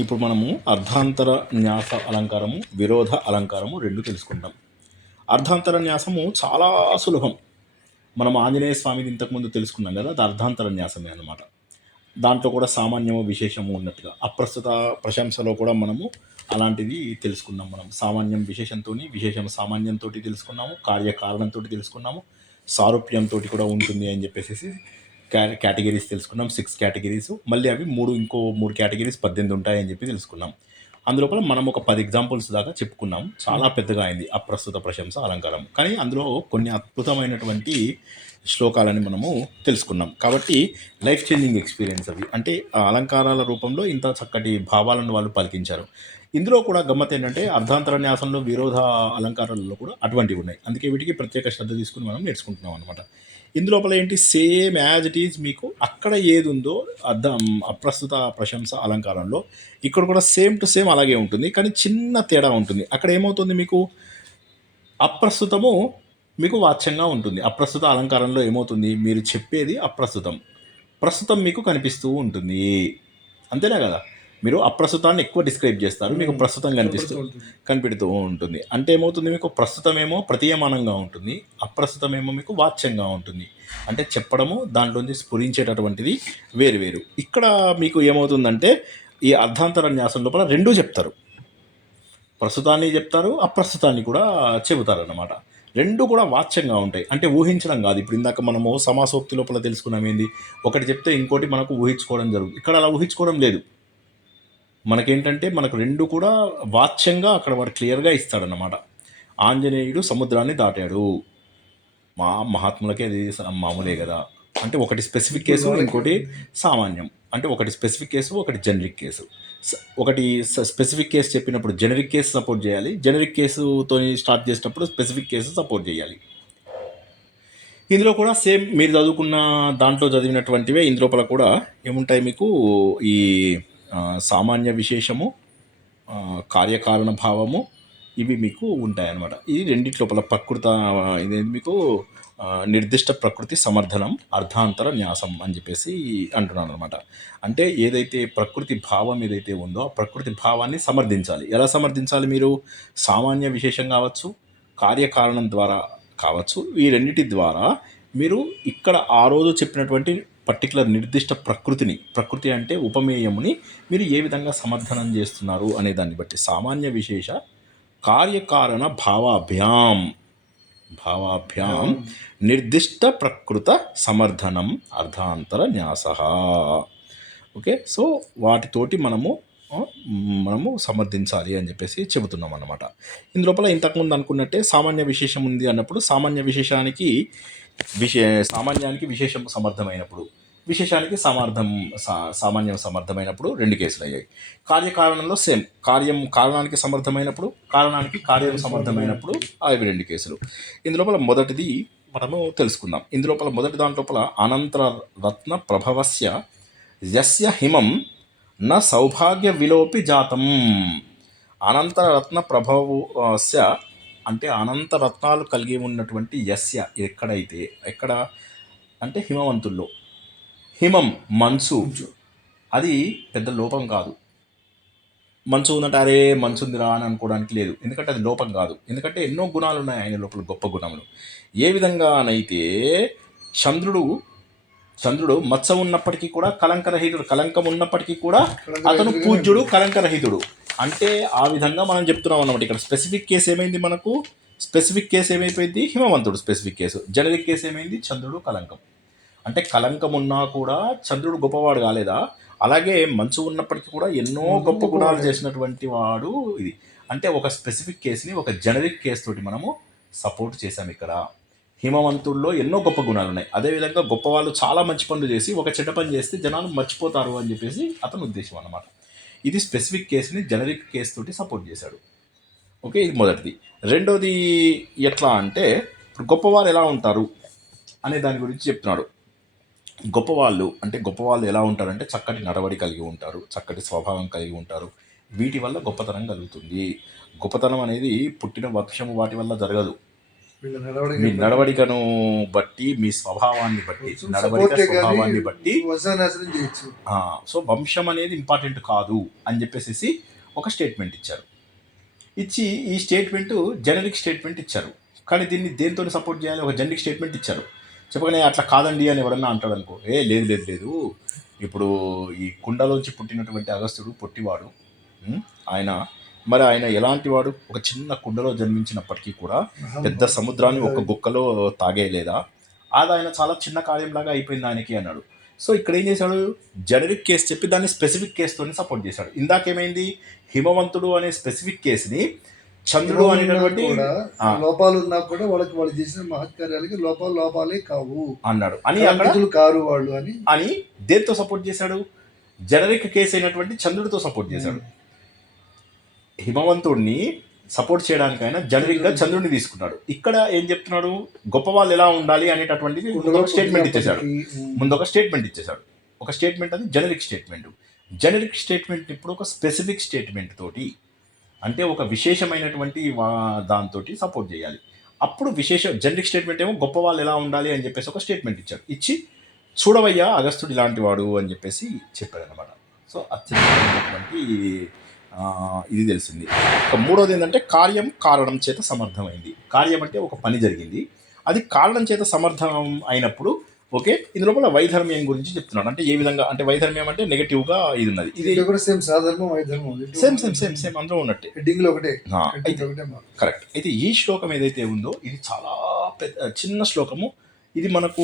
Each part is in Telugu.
ఇప్పుడు మనము అర్ధాంతర న్యాస అలంకారము విరోధ అలంకారము రెండు తెలుసుకుంటాం. అర్ధాంతర న్యాసము చాలా సులభం. మనం ఆంజనేయ స్వామిది ఇంతకుముందు తెలుసుకున్నాం కదా అది అర్ధాంతర న్యాసమే అనమాట దాంట్లో కూడా సామాన్యము విశేషము ఉన్నట్టుగా అప్రస్తుత ప్రశంసలో కూడా మనము అలాంటిది తెలుసుకున్నాం మనం. సామాన్యం విశేషంతో విశేషం సామాన్యంతో తెలుసుకున్నాము కార్యకారణంతో తెలుసుకున్నాము సారూప్యంతో కూడా ఉంటుంది అని చెప్పేసి కేటగిరీస్ తెలుసుకున్నాం సిక్స్ కేటగిరీస్ మళ్ళీ అవి మూడు ఇంకో మూడు కేటగిరీస్ పద్దెనిమిది ఉంటాయని చెప్పి తెలుసుకున్నాం. అందులోపల మనం ఒక పది ఎగ్జాంపుల్స్ దాకా చెప్పుకున్నాం. చాలా పెద్దగా అయింది. అప్రస్తుత ప్రశంస అలంకారం. కానీ అందులో కొన్ని అద్భుతమైనటువంటి శ్లోకాలని మనము తెలుసుకున్నాం. కాబట్టి లైఫ్ చేంజింగ్ ఎక్స్పీరియన్స్ అవి. అంటే అలంకారాల రూపంలో ఇంత చక్కటి భావాలను వాళ్ళు పలికించారు. ఇందులో కూడా గమ్మత్ ఏంటంటే అర్ధాంతరన్యాసంలో విరోధ అలంకారాలలో కూడా అటువంటివి ఉన్నాయి. అందుకే వీటికి ప్రత్యేక శ్రద్ధ తీసుకుని మనం నేర్చుకుంటున్నాం అనమాట ఇందులోపల ఏంటి సేమ్ యాజ్ ఇట్ ఈజ్ మీకు అక్కడ ఏది ఉందో అర్థం అప్రస్తుత ప్రశంస అలంకారంలో ఇక్కడ కూడా సేమ్ టు సేమ్ అలాగే ఉంటుంది. కానీ చిన్న తేడా ఉంటుంది. అక్కడ ఏమవుతుంది మీకు? అప్రస్తుతము మీకు వాచ్యంగా ఉంటుంది. అప్రస్తుత అలంకారంలో ఏమవుతుంది? మీరు చెప్పేది అప్రస్తుతం. ప్రస్తుతం మీకు కనిపిస్తూ ఉంటుంది. అంతేనా కదా? మీరు అప్రస్తుతాన్ని ఎక్కువ డిస్క్రైబ్ చేస్తారు. మీకు ప్రస్తుతం కనిపిస్తూ కనిపెడుతూ ఉంటుంది. అంటే ఏమవుతుంది? మీకు ప్రస్తుతమేమో ప్రతీయమానంగా ఉంటుంది. అప్రస్తుతమేమో మీకు వాచ్యంగా ఉంటుంది. అంటే చెప్పడము దాంట్లోంచి స్ఫురించేటటువంటిది వేరు వేరు. ఇక్కడ మీకు ఏమవుతుందంటే ఈ అర్ధాంతర న్యాసం లోపల రెండూ చెప్తారు. ప్రస్తుతాన్ని చెప్తారు అప్రస్తుతాన్ని కూడా చెబుతారు అన్నమాట రెండు కూడా వాచ్యంగా ఉంటాయి. అంటే ఊహించడం కాదు. ఇప్పుడు ఇందాక మనము సమాసోక్తి లోపల తెలుసుకున్నాం ఏంది? ఒకటి చెప్తే ఇంకోటి మనకు ఊహించుకోవడం జరుగుతుంది ఇక్కడ అలా ఊహించుకోవడం లేదు. మనకేంటంటే మనకు రెండు కూడా వాచ్యంగా అక్కడ వాడు క్లియర్గా ఇస్తాడన్నమాట. ఆంజనేయుడు సముద్రాన్ని దాటాడు. మా మహాత్ములకే అది మామూలే కదా. అంటే ఒకటి స్పెసిఫిక్ కేసు ఇంకోటి సామాన్యం. అంటే ఒకటి స్పెసిఫిక్ కేసు ఒకటి జనరిక్ కేసు. ఒకటి స్పెసిఫిక్ కేసు చెప్పినప్పుడు జనరిక్ కేసు సపోర్ట్ చేయాలి. జనరిక్ కేసుతో స్టార్ట్ చేసేటప్పుడు స్పెసిఫిక్ కేసు సపోర్ట్ చేయాలి. ఇందులో కూడా సేమ్ మీరు చదువుకున్న దాంట్లో చదివినటువంటివే ఇందులోపల కూడా ఏముంటాయి మీకు ఈ సామాన్య విశేషము కార్యకారణ భావము ఇవి మీకు ఉంటాయన్నమాట. ఇది రెండిటి లోపల ప్రకృత ఇదేంటి మీకు నిర్దిష్ట ప్రకృతి సమర్థనం అర్థాంతర న్యాసం అని చెప్పేసి అంటున్నాను అనమాట అంటే ఏదైతే ప్రకృతి భావం ఏదైతే ఉందో ఆ ప్రకృతి భావాన్ని సమర్థించాలి. ఎలా సమర్థించాలి మీరు? సామాన్య విశేషం కావచ్చు కార్యకారణం ద్వారా కావచ్చు ఈ రెండిటి ద్వారా మీరు ఇక్కడ ఆ రోజు చెప్పినటువంటి పర్టికులర్ నిర్దిష్ట ప్రకృతిని ప్రకృతి అంటే ఉపమేయముని మీరు ఏ విధంగా సమర్థనం చేస్తున్నారు అనే దాన్ని బట్టి సామాన్య విశేష కార్యకారణ భావాభ్యాం. భావాభ్యాం నిర్దిష్ట ప్రకృత సమర్థనం అర్ధాంతర న్యాస. ఓకే? సో వాటితోటి మనము మనము సమర్థించాలి అని చెప్పేసి చెబుతున్నాం అనమాట ఇందులోపల ఇంతకుముందు అనుకున్నట్టే సామాన్య విశేషం ఉంది అన్నప్పుడు సామాన్య విశేషానికి విశే సామాన్యానికి విశేషం సమర్థమైనప్పుడు విశేషానికి సమర్థం సా సామాన్యం సమర్థమైనప్పుడు రెండు కేసులు అయ్యాయి. కార్యకారణంలో సేమ్ కార్యం కారణానికి సమర్థమైనప్పుడు కారణానికి కార్యం సమర్థమైనప్పుడు అవి రెండు కేసులు. ఇందులోపల మొదటిది మనము తెలుసుకుందాం. ఇందులోపల మొదటి దాంట్లోపల అనంతర రత్న ప్రభవస్య యస్య హిమం న సౌభాగ్య విలోపి జాతం. అనంతర రత్న ప్రభవస్య అంటే అనంత రత్నాలు కలిగి ఉన్నటువంటి యస్య ఎక్కడైతే ఎక్కడ? అంటే హిమవంతుల్లో. హిమం మంచు అది పెద్ద లోపం కాదు. మంచు ఉందంటే అరే మంచు ఉందిరా అని అనుకోవడానికి లేదు. ఎందుకంటే అది లోపం కాదు. ఎందుకంటే ఎన్నో గుణాలు ఉన్నాయి ఆయన లోపల గొప్ప గుణములు. ఏ విధంగానైతే చంద్రుడు చంద్రుడు మచ్చ ఉన్నప్పటికీ కూడా కలంకరహితుడు కలంకం ఉన్నప్పటికీ కూడా అతను పూజ్యుడు కలంకరహితుడు. అంటే ఆ విధంగా మనం చెప్తున్నాం అన్నమాట ఇక్కడ. స్పెసిఫిక్ కేసు ఏమైంది మనకు? స్పెసిఫిక్ కేసు ఏమైపోయింది? హిమవంతుడు స్పెసిఫిక్ కేసు జనరిక్ కేసు ఏమైంది? చంద్రుడు కలంకం అంటే కలంకం ఉన్నా కూడా చంద్రుడు గొప్పవాడు కాలేదా? అలాగే మంచు ఉన్నప్పటికీ కూడా ఎన్నో గొప్ప గుణాలు చేసినటువంటి వాడు ఇది. అంటే ఒక స్పెసిఫిక్ కేసుని ఒక జనరిక్ కేసు తోటి మనము సపోర్ట్ చేసాం ఇక్కడ. హిమవంతుల్లో ఎన్నో గొప్ప గుణాలు ఉన్నాయి. అదేవిధంగా గొప్ప వాళ్ళు చాలా మంచి పనులు చేసి ఒక చెడ్డ పని చేస్తే జనాలు మర్చిపోతారు అని చెప్పేసి అతని ఉద్దేశం అన్నమాట. ఇది స్పెసిఫిక్ కేసుని జనరిక్ కేసు తోటి సపోర్ట్ చేశాడు. ఓకే ఇది మొదటిది. రెండోది ఎట్లా అంటే ఇప్పుడు గొప్పవారు ఎలా ఉంటారు అనే దాని గురించి చెప్తున్నాడు. గొప్పవాళ్ళు అంటే గొప్పవాళ్ళు ఎలా ఉంటారంటే చక్కటి నడవడి కలిగి ఉంటారు చక్కటి స్వభావం కలిగి ఉంటారు. వీటి వల్ల గొప్పతనం కలుగుతుంది. గొప్పతనం అనేది పుట్టిన వక్షము వాటి వల్ల జరగదు. మీ నడవడికను బట్టి మీ స్వభావాన్ని బట్టి నడవడిక స్వభావాన్ని బట్టి సో వంశం అనేది ఇంపార్టెంట్ కాదు అని చెప్పేసి ఒక స్టేట్మెంట్ ఇచ్చారు. ఇచ్చి ఈ స్టేట్మెంట్ జనరిక్ స్టేట్మెంట్ ఇచ్చారు. కానీ దీన్ని దేంతో సపోర్ట్ చేయాలి? ఒక జనరిక్ స్టేట్మెంట్ ఇచ్చారు. చెప్పగానే అట్లా కాదండి అని ఎవడన్నా అంటాడు అనుకో ఏ లేదు లేదు లేదు. ఇప్పుడు ఈ కుండలోంచి పుట్టినటువంటి అగస్త్యుడు పొట్టివాడు? ఆయన మరి ఆయన ఎలాంటి వాడు? ఒక చిన్న కుండలో జన్మించినప్పటికీ కూడా పెద్ద సముద్రాన్ని ఒక గుక్కలో తాగేయలేదా? అది ఆయన చాలా చిన్న కార్యంలాగా అయిపోయింది ఆయనకి అన్నాడు. సో ఇక్కడ ఏం చేశాడు? జనరిక్ కేసు చెప్పి దాన్ని స్పెసిఫిక్ కేసుతోనే సపోర్ట్ చేశాడు. ఇందాకేమైంది హిమవంతుడు అనే స్పెసిఫిక్ కేసుని చంద్రుడు అనేటటువంటి. లోపాలు ఉన్నా కూడా వాళ్ళకి వాళ్ళు చేసిన మహత్కార్యాలకి లోపాలు లోపాలే కావు అన్నాడు. అని అక్కడ కారు వాళ్ళు అని అని దేంతో సపోర్ట్ చేశాడు? జనరిక్ కేసు అయినటువంటి చంద్రుడితో సపోర్ట్ చేశాడు. హిమవంతుడిని సపోర్ట్ చేయడానికైనా జనరిక్గా చంద్రుడిని తీసుకున్నాడు. ఇక్కడ ఏం చెప్తున్నాడు? గొప్ప వాళ్ళు ఎలా ఉండాలి అనేటటువంటిది ముందు ఒక స్టేట్మెంట్ ఇచ్చేశాడు. ముందు ఒక స్టేట్మెంట్ ఇచ్చేశాడు. ఒక స్టేట్మెంట్ అది జనరిక్ స్టేట్మెంట్ జనరిక్ స్టేట్మెంట్ ఇప్పుడు ఒక స్పెసిఫిక్ స్టేట్మెంట్ తోటి అంటే ఒక విశేషమైనటువంటి దాంతోటి సపోర్ట్ చేయాలి. అప్పుడు విశేష జనరిక్ స్టేట్మెంట్ ఏమో గొప్ప వాళ్ళు ఎలా ఉండాలి అని చెప్పేసి ఒక స్టేట్మెంట్ ఇచ్చాడు. ఇచ్చి చూడవయ్యా అగస్తుడు ఇలాంటి వాడు అని చెప్పేసి చెప్పాడు అనమాట సో అత్యంతమైనటువంటి ఆ, ఇది తెలిసింది. ఇక మూడోది ఏంటంటే కార్యం కారణం చేత సమర్థమైంది. కార్యం అంటే ఒక పని జరిగింది. అది కారణం చేత సమర్థం అయినప్పుడు ఓకే ఇందు లోపల వైధర్మ్యం గురించి చెప్తున్నాడు. అంటే ఏ విధంగా అంటే వైధర్మ్యం అంటే నెగటివ్గా ఇది ఉన్నది. ఇది కూడా సేమ్ సాధర్మం వైధర్మం సేమ్ సేమ్ సేమ్ సేమ్ అందులో ఉన్నట్టే. హెడ్డింగ్లో ఒకటే. కరెక్ట్ అయితే ఈ శ్లోకం ఏదైతే ఉందో ఇది చాలా పెద్ద చిన్న శ్లోకము. ఇది మనకు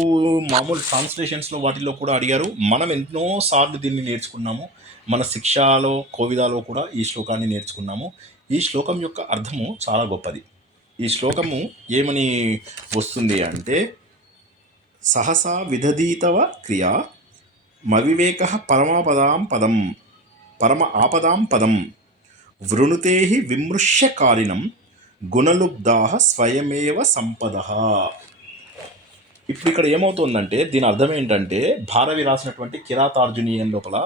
మామూలు ట్రాన్స్లేషన్స్లో వాటిలో కూడా అడిగారు. మనం ఎన్నో సార్లు దీన్ని నేర్చుకున్నాము. మన శిక్షలో కోవిదాలో కూడా ఈ శ్లోకాన్ని నేర్చుకున్నాము. ఈ శ్లోకం యొక్క అర్థము చాలా గొప్పది. ఈ శ్లోకము ఏమని వస్తుంది అంటే సహసా విధదీతవ క్రియా మవివేక పరమాపదాం పదం పరమ ఆపదాం పదం వృణుతే విమృశ్యకారిణం గుణలుబ్ధా స్వయమేవ సంపద. ఇప్పుడు ఇక్కడ ఏమవుతుందంటే దీని అర్థం ఏంటంటే భారవి రాసినటువంటి కిరాతార్జునీయం లోపల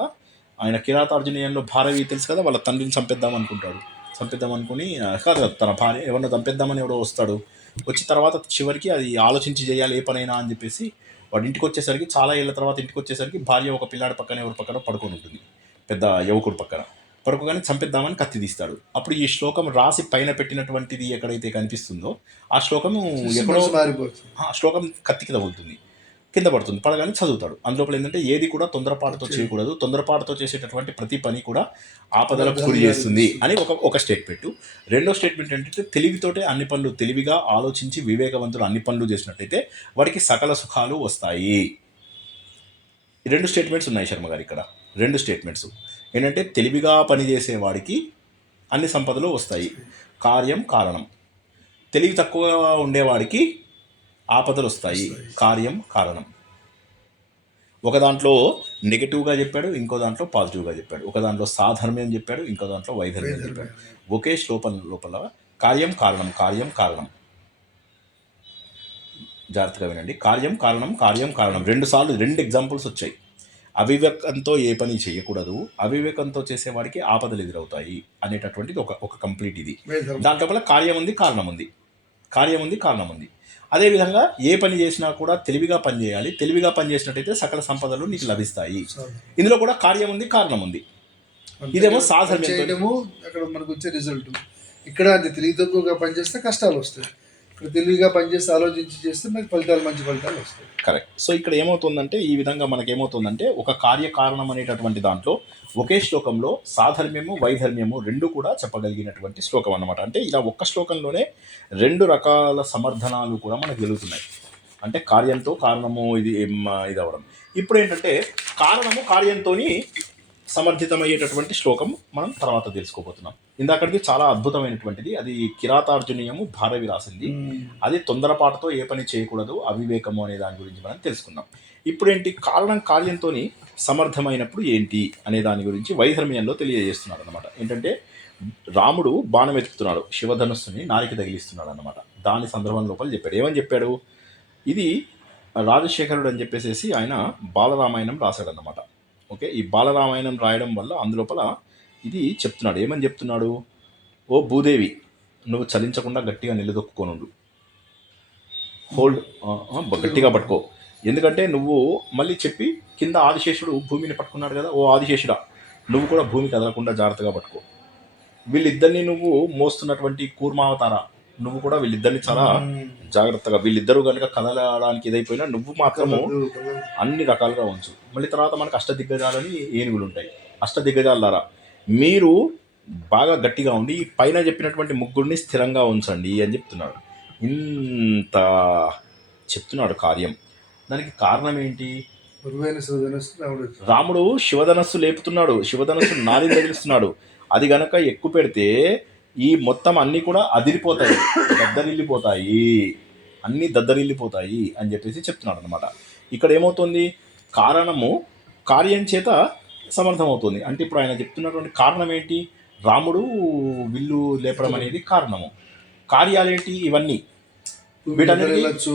ఆయన కిరాతార్జునీయంలో భారవి తెలుసు కదా వాళ్ళ తండ్రిని చంపేద్దాం అనుకుంటాడు. చంపేద్దాం అనుకుని కాదు తన భార్య ఎవరినో చంపేద్దామని ఎవడో వస్తాడు. వచ్చి తర్వాత చివరికి అది ఆలోచించి చేయాలి ఏ పనైనా అని చెప్పేసి వాడు ఇంటికి వచ్చేసరికి చాలా ఏళ్ళ తర్వాత ఇంటికి వచ్చేసరికి భార్య ఒక పిల్లాడి పక్కన ఎవరి పక్కన పడుకొని ఉంటుంది. పెద్ద యువకుడు పక్కన. పడుకోగానే చంపేద్దామని కత్తి తీస్తాడు. అప్పుడు ఈ శ్లోకం రాసి పైన పెట్టినటువంటిది ఎక్కడైతే కనిపిస్తుందో ఆ శ్లోకము ఎక్కడో ఆ శ్లోకం కత్తికి తగులుతుంది కింద పడుతుంది పడగానే చదువుతాడు. అందులోపల ఏంటంటే ఏది కూడా తొందరపాటుతో చేయకూడదు. తొందరపాటుతో చేసేటటువంటి ప్రతి పని కూడా ఆపదలకు గురి చేస్తుంది అని ఒక ఒక స్టేట్మెంట్ రెండో స్టేట్మెంట్ ఏంటంటే తెలివితోటే అన్ని పనులు తెలివిగా ఆలోచించి వివేకవంతులు అన్ని పనులు చేసినట్టయితే వాడికి సకల సుఖాలు వస్తాయి. రెండు స్టేట్మెంట్స్ ఉన్నాయి శర్మ గారు ఇక్కడ. రెండు స్టేట్మెంట్స్. ఏంటంటే తెలివిగా పనిచేసే వాడికి అన్ని సంపదలు వస్తాయి. కార్యం కారణం. తెలివి తక్కువగా ఉండేవాడికి ఆపదలు వస్తాయి. కార్యం కారణం. ఒక దాంట్లో నెగిటివ్గా చెప్పాడు ఇంకో దాంట్లో పాజిటివ్గా చెప్పాడు. ఒక దాంట్లో సాధర్మ్యం చెప్పాడు ఇంకో దాంట్లో వైధర్మ్యం చెప్పాడు. ఒకే శ్లోపం లోపల కార్యం కారణం కార్యం కారణం. జాగ్రత్తగా వినండి. కార్యం కారణం కార్యం కారణం. రెండు సార్లు రెండు ఎగ్జాంపుల్స్ వచ్చాయి. అవివేకంతో ఏ పని చేయకూడదు. అవివేకంతో చేసేవాడికి ఆపదలు ఎదురవుతాయి అనేటటువంటిది ఒక ఒక కంప్లీట్ ఇది. దాంట్లో కార్యం ఉంది కారణం ఉంది. కార్యం ఉంది కారణం ఉంది. అదేవిధంగా ఏ పని చేసినా కూడా తెలివిగా పని చేయాలి తెలివిగా పని చేసినట్టయితే సకల సంపదలు నీకు లభిస్తాయి. ఇందులో కూడా కార్యం ఉంది కారణం ఉంది. ఇదేమో చేయడము అక్కడ మనకు వచ్చే రిజల్ట్ ఇక్కడ అది తెలివి తక్కువగా పనిచేస్తే కష్టాలు వస్తాయి. తెలివిగా పనిచేస్తే ఆలోచించి చేస్తే మనకి ఫలితాలు మంచి ఫలితాలు వస్తాయి. కరెక్ట్ సో ఇక్కడ ఏమవుతుందంటే ఈ విధంగా మనకి ఏమవుతుందంటే ఒక కార్యకారణం అనేటటువంటి దాంట్లో ఒకే శ్లోకంలో సాధర్మ్యము వైధర్మ్యము రెండు కూడా చెప్పగలిగినటువంటి శ్లోకం అన్నమాట. అంటే ఇలా ఒక్క శ్లోకంలోనే రెండు రకాల సమర్థనాలు కూడా మనకు వెలుగుతున్నాయి అంటే కార్యంతో కారణము ఇది ఇది అవ్వడం ఇప్పుడు ఏంటంటే కారణము కార్యంతోని సమర్థితమయ్యేటటువంటి శ్లోకం మనం తర్వాత తెలుసుకోబోతున్నాం. ఇందాకటిది చాలా అద్భుతమైనటువంటిది. అది కిరాతార్జునీయము భారవి రాసింది. అది తొందరపాటుతో ఏ పని చేయకూడదు అవివేకము అనే దాని గురించి మనం తెలుసుకుందాం. ఇప్పుడు ఏంటి కారణం కార్యంతో సమర్థమైనప్పుడు ఏంటి అనే దాని గురించి వైధర్మ్యంలో తెలియజేస్తున్నాడు అనమాట ఏంటంటే రాముడు బాణం ఎత్తుతున్నాడు శివధనుస్సుని నారికి తగిలిస్తున్నాడు అనమాట దాని సందర్భం లోపల చెప్పాడు. ఏమని చెప్పాడు? ఇది రాజశేఖరుడు అని చెప్పేసి ఆయన బాలరామాయణం రాశాడనమాట ఓకే? ఈ బాలరామాయణం రాయడం వల్ల అందులోపల ఇది చెప్తున్నాడు. ఏమని చెప్తున్నాడు? ఓ భూదేవి నువ్వు చలించకుండా గట్టిగా నిలదొక్కుకోనుండు హోల్డ్ గట్టిగా పట్టుకో. ఎందుకంటే నువ్వు మళ్ళీ చెప్పి కింద ఆదిశేషుడు భూమిని పట్టుకున్నాడు కదా ఓ ఆదిశేషుడా నువ్వు కూడా భూమి కదలకుండా జాగ్రత్తగా పట్టుకో. వీళ్ళిద్దరిని నువ్వు మోస్తున్నటువంటి కూర్మావతార నువ్వు కూడా వీళ్ళిద్దరిని చాలా జాగ్రత్తగా వీళ్ళిద్దరూ కనుక కదలడానికి ఇదైపోయినా నువ్వు మాత్రము అన్ని రకాలుగా ఉంచు. మళ్ళీ తర్వాత మనకు అష్టదిగ్గజాలని ఏనుగులు ఉంటాయి. అష్టదిగ్గజాలారా మీరు బాగా గట్టిగా ఉండి ఈ పైన చెప్పినటువంటి ముగ్గురిని స్థిరంగా ఉంచండి అని చెప్తున్నాడు ఇంత చెప్తున్నాడు కార్యం. దానికి కారణం ఏంటి? రాముడు శివధనస్సు లేపుతున్నాడు శివధనస్సు నారి తగిలిస్తున్నాడు అది గనక ఎక్కువ పెడితే ఈ మొత్తం అన్నీ కూడా అదిరిపోతాయి. దద్దరిల్లిపోతాయి. అన్నీ దద్దరిల్లిపోతాయి అని చెప్పేసి చెప్తున్నాడు అనమాట ఇక్కడ ఏమవుతుంది? కారణము కార్యం చేత సమర్థమవుతుంది. అంటే ఇప్పుడు ఆయన చెప్తున్నటువంటి కారణం ఏంటి? రాముడు విల్లు లేపడం అనేది కారణము. కార్యాలేంటి? ఇవన్నీ. కదలొచ్చు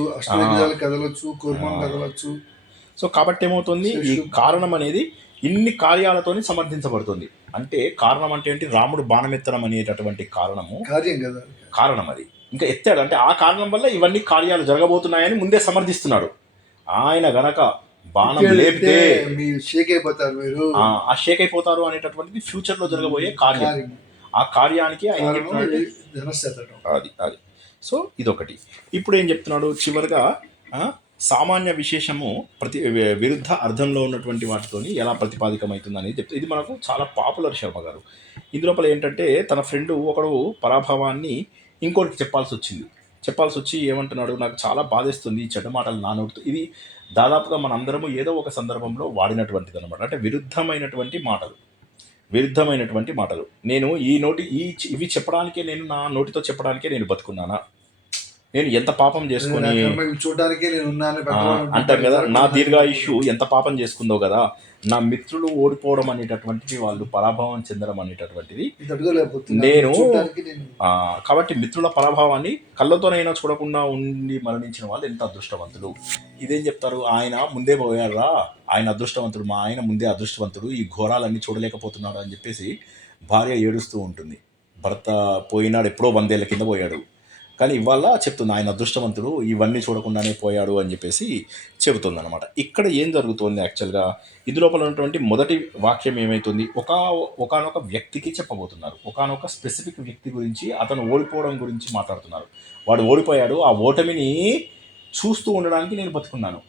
కదలొచ్చు సో కాబట్టి ఏమవుతుంది? ఈ కారణం అనేది ఇన్ని కార్యాలతోని సమర్థించబడుతుంది. అంటే కారణం అంటే ఏంటి? రాముడు బాణమెత్తడం అనేటటువంటి కారణము. కార్యం కదా. కారణం అది. ఇంకా ఎత్తాడు. అంటే ఆ కారణం వల్ల ఇవన్నీ కార్యాలు జరగబోతున్నాయని ముందే సమర్థిస్తున్నాడు. ఆయన గనక బాణం లేపితే మీరు షేక్ అయిపోతారు మీరు. ఆ, షేక్ అయిపోతారు అనేటటువంటిది ఫ్యూచర్లో జరగబోయే కార్యం. ఆ కార్యానికి ఆయన అది అది సో ఇదొకటి. ఇప్పుడు ఏం చెప్తున్నాడు? చివరిగా ఆ, సామాన్య విశేషము ప్రతి విరుద్ధ అర్థంలో ఉన్నటువంటి వాటితోని ఎలా ప్రతిపాదికమవుతుంది అనేది చెప్తే ఇది మనకు చాలా పాపులర్ శర్మ గారు. ఇందులోపల ఏంటంటే తన ఫ్రెండ్ ఒకడు పరాభవాన్ని ఇంకోటికి చెప్పాల్సి వచ్చింది చెప్పాల్సి వచ్చి ఏమంటున్నాడు నాకు చాలా బాధేస్తుంది ఈ చెడ్డ మాటలు నానోడుతూ ఇది దాదాపుగా మనందరము ఏదో ఒక సందర్భంలో వాడినటువంటిది అనమాట అంటే విరుద్ధమైనటువంటి మాటలు. విరుద్ధమైనటువంటి మాటలు. నేను ఈ నోటి ఈ ఇవి చెప్పడానికే నేను నా నోటితో చెప్పడానికే నేను బతుకున్నానా? నేను ఎంత పాపం చేసుకొని చూడడానికే నేను అంటారు కదా నా దీర్ఘాయుషు ఎంత పాపం చేసుకుందో కదా నా మిత్రులు ఓడిపోవడం అనేటటువంటిది వాళ్ళు పరాభవం చెందడం అనేటటువంటిది నేను- కాబట్టి మిత్రుల పరాభవాన్ని కళ్ళతోనైనా చూడకుండా ఉండి మరణించిన వాళ్ళు ఎంత అదృష్టవంతులు. ఇదేం చెప్తారు? ఆయన ముందే పోయారా? ఆయన అదృష్టవంతుడు మా ఆయన ముందే అదృష్టవంతుడు ఈ ఘోరాలన్నీ చూడలేకపోతున్నాడు అని చెప్పేసి భార్య ఏడుస్తూ ఉంటుంది. భర్త పోయినాడు ఎప్పుడో వందేళ్ళ కింద పోయాడు. కానీ ఇవాళ చెప్తుంది ఆయన అదృష్టవంతుడు ఇవన్నీ చూడకుండానే పోయాడు అని చెప్పేసి చెబుతుంది అనమాట ఇక్కడ ఏం జరుగుతోంది యాక్చువల్గా? ఇది లోపల ఉన్నటువంటి మొదటి వాక్యం ఏమవుతుంది ఒక ఒకనొక వ్యక్తికి చెప్పబోతున్నారు. ఒకనొక స్పెసిఫిక్ వ్యక్తి గురించి అతను ఓడిపోవడం గురించి మాట్లాడుతున్నారు. వాడు ఓడిపోయాడు ఆ ఓటమిని చూస్తూ ఉండడానికి నేను బతుకున్నాను.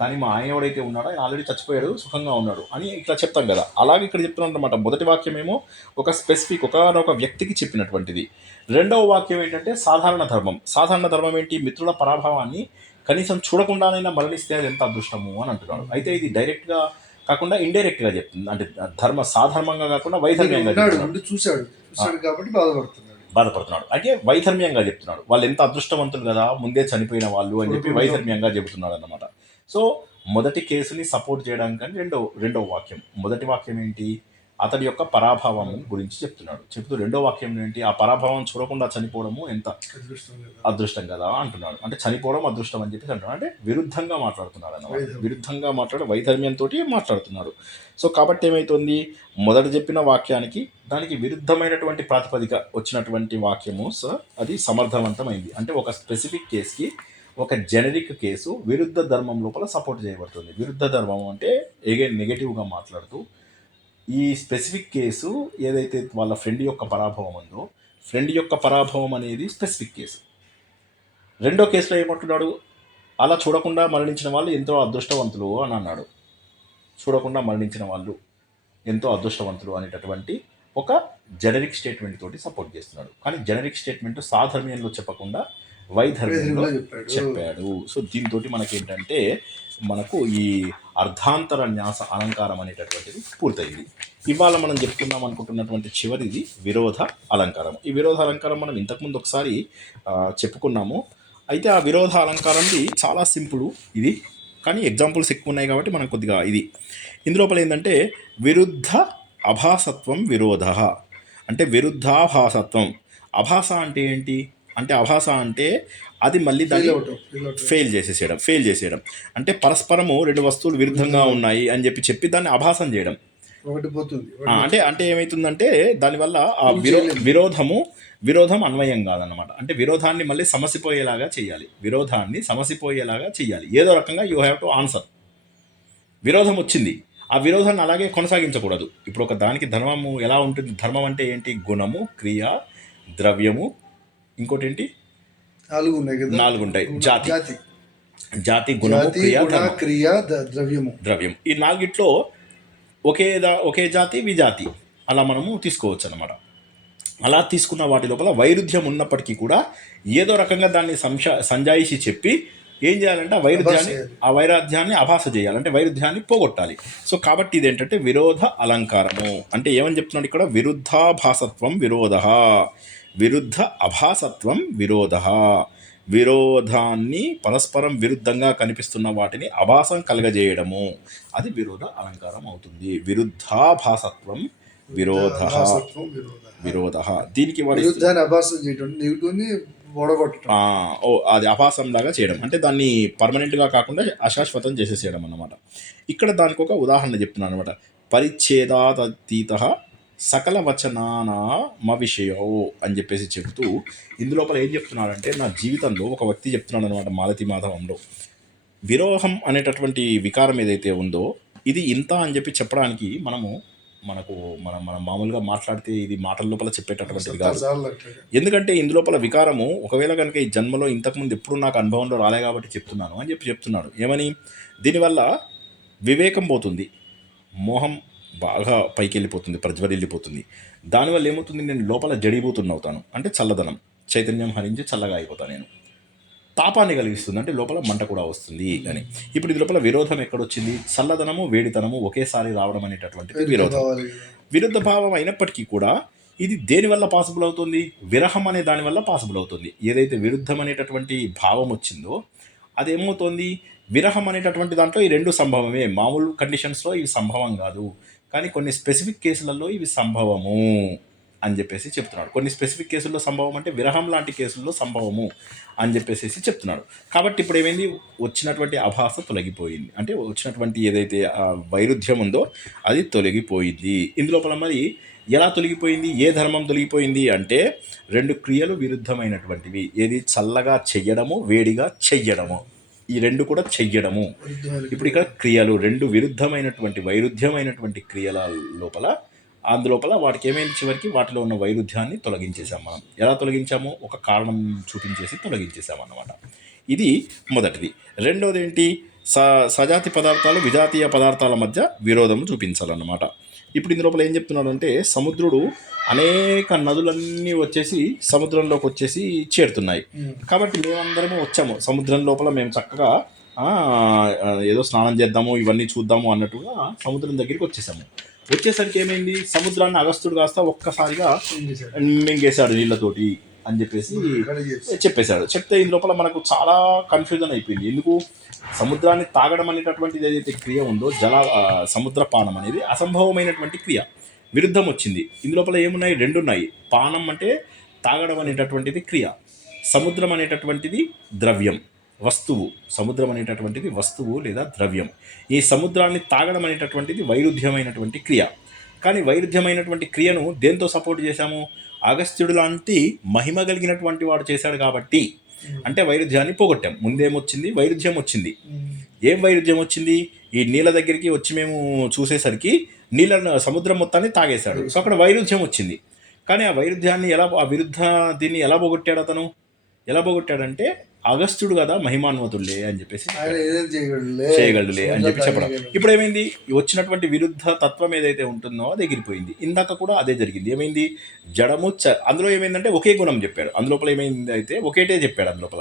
కానీ మా ఆయన ఎవడైతే ఉన్నాడో ఆయన ఆల్రెడీ చచ్చిపోయాడు సుఖంగా ఉన్నాడు అని ఇట్లా చెప్తాం కదా. అలాగే ఇక్కడ చెప్తున్నాను అనమాట మొదటి వాక్యం ఏమో ఒక స్పెసిఫిక్ ఒకనొక వ్యక్తికి చెప్పినటువంటిది. రెండవ వాక్యం ఏంటంటే సాధారణ ధర్మం. సాధారణ ధర్మం ఏంటి? మిత్రుల పరాభవాన్ని కనీసం చూడకుండానైనా మరణిస్తే అది ఎంత అదృష్టము అని అంటున్నాడు. అయితే ఇది డైరెక్ట్గా కాకుండా ఇండైరెక్ట్గా చెప్తుంది. అంటే ధర్మ సాధర్మంగా కాకుండా వైధర్మ్యంగా చూశాడు. చూశాడు కాబట్టి బాధపడుతున్నాడు. బాధపడుతున్నాడు. అంటే వైధర్మ్యంగా చెప్తున్నాడు. వాళ్ళు ఎంత అదృష్టవంతులు కదా ముందే చనిపోయిన వాళ్ళు అని చెప్పి వైధర్మ్యంగా చెబుతున్నాడు అన్నమాట. సో మొదటి కేసుని సపోర్ట్ చేయడానికి రెండో రెండో వాక్యం. మొదటి వాక్యం ఏంటి? అతడి యొక్క పరాభవం గురించి చెప్తున్నాడు. చెప్తూ రెండో వాక్యం ఏంటి? ఆ పరాభవం చూడకుండా చనిపోవడము ఎంత? అదృష్టం కదా. అంటున్నాడు. అంటే చనిపోవడం అదృష్టం అని చెప్పేసి అంటున్నాడు. అంటే విరుద్ధంగా మాట్లాడుతున్నాడు అన్నమాట. విరుద్ధంగా మాట్లాడే వైధర్మ్యంతో మాట్లాడుతున్నాడు. సో కాబట్టి ఏమవుతుంది మొదట చెప్పిన వాక్యానికి దానికి విరుద్ధమైనటువంటి ప్రాతిపదిక వచ్చినటువంటి వాక్యము సో అది సమర్థవంతమైంది. అంటే ఒక స్పెసిఫిక్ కేసుకి ఒక జెనరిక్ కేసు విరుద్ధ ధర్మం లోపల సపోర్ట్ చేయబడుతుంది. విరుద్ధ ధర్మం అంటే ఎగైన్ నెగటివ్గా మాట్లాడుతూ ఈ స్పెసిఫిక్ కేసు ఏదైతే వాళ్ళ ఫ్రెండ్ యొక్క పరాభవం ఉందో ఫ్రెండ్ యొక్క పరాభవం అనేది స్పెసిఫిక్ కేసు రెండో కేసులో ఏమంటున్నాడు? అలా చూడకుండా మరణించిన వాళ్ళు ఎంతో అదృష్టవంతులు అని అన్నాడు. చూడకుండా మరణించిన వాళ్ళు ఎంతో అదృష్టవంతులు అనేటటువంటి ఒక జనరిక్ స్టేట్మెంట్ తోటి సపోర్ట్ చేస్తున్నాడు. కానీ జనరిక్ స్టేట్మెంట్ సాధర్మ్యంలో చెప్పకుండా వైధర్మ్యంలో చెప్పాడు. సో దీంతో మనకి ఏంటంటే మనకు ఈ అర్ధాంతర న్యాస అలంకారం అనేటటువంటిది పూర్తయింది. ఇవాళ మనం చెప్పుకుందాం అనుకుంటున్నటువంటి చివరిది విరోధ అలంకారం. ఈ విరోధ అలంకారం మనం ఇంతకుముందు ఒకసారి చెప్పుకున్నాము. అయితే ఆ విరోధ అలంకారంది చాలా సింపుల్ ఇది. కానీ ఎగ్జాంపుల్స్ ఎక్కువ ఉన్నాయి కాబట్టి మనం కొద్దిగా ఇది. ఇందులోపల ఏంటంటే విరుద్ధ అభాసత్వం విరోధ. అంటే విరుద్ధాభాసత్వం. అభాస అంటే ఏంటి? అంటే అభాస అంటే అది మళ్ళీ దాన్ని ఫెయిల్ చేసేసేయడం ఫెయిల్ చేసేయడం. అంటే పరస్పరము రెండు వస్తువులు విరుద్ధంగా ఉన్నాయి అని చెప్పి చెప్పి దాన్ని అభాసం చేయడం. ఒకటి పోతుంది ఆ, అంటే అంటే ఏమవుతుందంటే దానివల్ల ఆ విరో. విరోధము విరోధం అన్వయం కాదన్నమాట. అంటే విరోధాన్ని మళ్ళీ సమసిపోయేలాగా చేయాలి. విరోధాన్ని సమసిపోయేలాగా చేయాలి. ఏదో రకంగా యూ హ్యావ్ టు ఆన్సర్ విరోధం వచ్చింది. ఆ విరోధాన్ని అలాగే కొనసాగించకూడదు. ఇప్పుడు ఒక దానికి ధర్మము ఎలా ఉంటుంది? ధర్మం అంటే ఏంటి? గుణము క్రియ ద్రవ్యము ఇంకోటి ఏంటి నాలుగు ఉన్నాయి కదా. నాలుగు ఉంటాయి జాతి. జాతి. జాతి గుణము క్రియ ద్రవ్యము. ద్రవ్యం. ఈ నాలుగిట్లో ఒకే ఒకే జాతి విజాతి. అలా మనము తీసుకోవచ్చు అనమాట అలా తీసుకున్న వాటి లోపల వైరుధ్యం ఉన్నప్పటికీ కూడా ఏదో రకంగా దాన్ని సంశ సంజాయిషి చెప్పి ఏం చేయాలంటే ఆ వైరుధ్యాన్ని. ఆ వైరాధ్యాన్ని అభాస చేయాలి. అంటే వైరుధ్యాన్ని పోగొట్టాలి. సో కాబట్టి ఇదేంటంటే విరోధ అలంకారము. అంటే ఏమని చెప్తున్నాడు ఇక్కడ? విరుద్ధాభాసత్వం విరోధ. విరుద్ధ అభాసత్వం విరోధ. విరోధాన్ని పరస్పరం విరుద్ధంగా కనిపిస్తున్న వాటిని అభాసం కలగజేయడము. అది విరోధ అలంకారం అవుతుంది. విరుద్ధాభాసత్వం విరోధ. విరోధ. దీనికి వాడి అభాసం చేయటం. నెగిటివ్ని ఓడగొట్టడం. ఓ అది అపాసం లాగా చేయడం. అంటే దాన్ని పర్మనెంట్గా కాకుండా అశాశ్వతం చేసేసేయడం అన్నమాట. ఇక్కడ దానికి ఒక ఉదాహరణ చెప్తున్నాను అనమాట పరిచ్ఛేదాతీత సకల వచనానా మా విషయో అని చెప్పేసి చెబుతూ ఇందులోపల ఏం చెప్తున్నాడంటే నా జీవితంలో ఒక వ్యక్తి చెప్తున్నాడు అనమాట మాలతి మాధవంలో. విరోహం అనేటటువంటి వికారం ఏదైతే ఉందో ఇది ఇంత అని చెప్పి చెప్పడానికి మనము మనకు మనం మనం మామూలుగా మాట్లాడితే ఇది మాటల లోపల చెప్పేటటువంటిది కాదు. ఎందుకంటే ఇందులోపల వికారము ఒకవేళ కనుక ఈ జన్మలో ఇంతకుముందు ఎప్పుడు నాకు అనుభవంలో రాలే కాబట్టి చెప్తున్నాను అని చెప్పి చెప్తున్నాడు. ఏమని? దీనివల్ల వివేకం పోతుంది. మోహం బాగా పైకి వెళ్ళిపోతుంది ప్రజ్వరిల్లిపోతుంది దానివల్ల ఏమవుతుంది? నేను లోపల జడీభూతుని అవుతాను అంటే చల్లదనం. చైతన్యం హరించి చల్లగా అయిపోతాను నేను. తాపాన్ని కలిగిస్తుంది. అంటే లోపల మంట కూడా వస్తుంది అని. ఇప్పుడు ఇది లోపల విరోధం ఎక్కడొచ్చింది? చల్లదనము వేడితనము ఒకేసారి రావడం అనేటటువంటిది విరోధం. విరుద్ధ భావం అయినప్పటికీ కూడా ఇది దేని వల్ల పాసిబుల్ అవుతుంది? విరహం అనే దాని వల్ల పాసిబుల్ అవుతుంది. ఏదైతే విరుద్ధం అనేటటువంటి భావం వచ్చిందో అదేమవుతోంది? విరహం అనేటటువంటి దాంట్లో ఈ రెండు సంభవమే. మామూలు కండిషన్స్లో ఇవి సంభవం కాదు. కానీ కొన్ని స్పెసిఫిక్ కేసులలో ఇవి సంభవము. అని చెప్పేసి చెప్తున్నాడు. కొన్ని స్పెసిఫిక్ కేసుల్లో సంభవం అంటే విరహం లాంటి కేసుల్లో సంభవము అని చెప్పేసి చెప్తున్నాడు. కాబట్టి ఇప్పుడు ఏమైంది? వచ్చినటువంటి అభాస తొలగిపోయింది. అంటే వచ్చినటువంటి ఏదైతే వైరుధ్యం ఉందో అది తొలగిపోయింది. ఇందులోపల మరి ఎలా తొలగిపోయింది? ఏ ధర్మం తొలగిపోయింది అంటే రెండు క్రియలు విరుద్ధమైనటువంటివి. ఏది? చల్లగా చెయ్యడము వేడిగా చెయ్యడము. ఈ రెండు కూడా చెయ్యడము. ఇప్పుడు ఇక్కడ క్రియలు రెండు విరుద్ధమైనటువంటి వైరుధ్యమైనటువంటి క్రియల లోపల అందులోపల వాటికి ఏమైంది చివరికి? వాటిలో ఉన్న వైరుధ్యాన్ని తొలగించేసాం మనం. ఎలా తొలగించాము? ఒక కారణం చూపించేసి తొలగించేసాం అన్నమాట. ఇది మొదటిది. రెండోది ఏంటి స సజాతి పదార్థాలు విజాతీయ పదార్థాల మధ్య విరోధం చూపించాలన్నమాట. ఇప్పుడు ఇందులోపల ఏం చెప్తున్నాడంటే సముద్రుడు అనేక నదులన్నీ వచ్చేసి సముద్రంలోకి వచ్చేసి చేరుతున్నాయి. కాబట్టి మేమందరము వచ్చాము. సముద్రం లోపల మేము చక్కగా ఏదో స్నానం చేద్దాము ఇవన్నీ చూద్దాము అన్నట్టుగా సముద్రం దగ్గరికి వచ్చేసాము. వచ్చేసరికి ఏమైంది? సముద్రాన్ని అగస్తుడు కాస్త ఒక్కసారిగా మింగేశాడు నీళ్ళతోటి అని చెప్పేసి. చెప్పేశాడు. చెప్తే ఇందు లోపల మనకు చాలా కన్ఫ్యూజన్ అయిపోయింది. ఎందుకు? సముద్రాన్ని తాగడం అనేటటువంటిది ఏదైతే క్రియ ఉందో జల సముద్ర పానం అనేది అసంభవమైనటువంటి క్రియ. విరుద్ధం వచ్చింది. ఇందులోపల ఏమున్నాయి? రెండు ఉన్నాయి పానం అంటే తాగడం అనేటటువంటిది క్రియ. సముద్రం అనేటటువంటిది ద్రవ్యం. వస్తువు సముద్రం అనేటటువంటిది వస్తువు లేదా ద్రవ్యం. ఈ సముద్రాన్ని తాగడం అనేటటువంటిది వైరుధ్యమైనటువంటి క్రియ. కానీ వైరుధ్యమైనటువంటి క్రియను దేంతో సపోర్ట్ చేశాము? అగస్త్యుడు లాంటి మహిమ కలిగినటువంటి వాడు చేశాడు కాబట్టి. అంటే వైరుధ్యాన్ని పోగొట్టాం. ముందేమొచ్చింది? వైరుధ్యం వచ్చింది. ఏం వైరుధ్యం వచ్చింది? ఈ నీళ్ళ దగ్గరికి వచ్చి మేము చూసేసరికి నీళ్ళ సముద్రం మొత్తాన్ని తాగేశాడు. సో అక్కడ వైరుధ్యం వచ్చింది. కానీ ఆ వైరుధ్యాన్ని ఎలా ఆ విరుద్ధ దీన్ని ఎలా పోగొట్టాడు అతను? ఎలా పోగొట్టాడంటే అగస్త్యుడు కదా మహిమాన్వతులే అని చెప్పేసి చేయగలడులే? అని చెప్పి చెప్పడం. ఇప్పుడు ఏమైంది వచ్చినటువంటి విరుద్ధ తత్వం ఏదైతే ఉంటుందో అది ఎగిరిపోయింది. ఇందాక కూడా అదే జరిగింది. ఏమైంది? జడము చ అందులో ఏమైందంటే ఒకే గుణం చెప్పాడు అందులోపల ఏమైంది అయితే ఒకేటే చెప్పాడు అందులోపల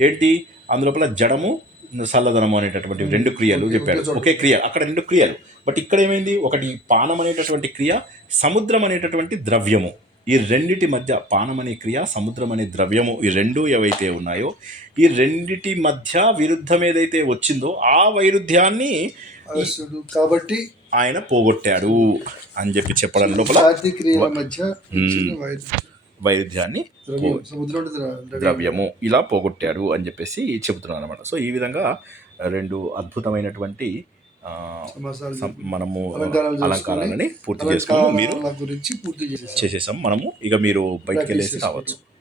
ఏంటి? అందులోపల జడము చల్లదనము అనేటటువంటి రెండు క్రియలు చెప్పాడు. ఒకే క్రియ. అక్కడ రెండు క్రియలు. బట్ ఇక్కడ ఏమైంది? ఒకటి పానం అనేటటువంటి క్రియ సముద్రం అనేటటువంటి ద్రవ్యము. ఈ రెండిటి మధ్య పానం అనే క్రియ సముద్రం అనే ద్రవ్యము ఈ రెండు ఏవైతే ఉన్నాయో ఈ రెండిటి మధ్య విరుద్ధం ఏదైతే వచ్చిందో ఆ వైరుధ్యాన్ని కాబట్టి ఆయన పోగొట్టాడు అని చెప్పి చెప్పడం లోపల మధ్య. వైరుధ్యాన్ని. ద్రవ్యము ఇలా పోగొట్టాడు అని చెప్పేసి చెబుతున్నాను అనమాట సో ఈ విధంగా రెండు అద్భుతమైనటువంటి మనము అలంకారాలని పూర్తి చేసుకుని మీరు గురించి పూర్తి చేసేసాం. మనము ఇక మీరు బయటికి వెళ్ళేసి రావచ్చు.